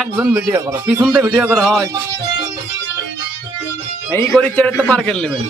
একজন ভিডিও করো, পিছন থেকে ভিডিও করা হয় এই করি চেড়ে তো পার কেন নেবেন।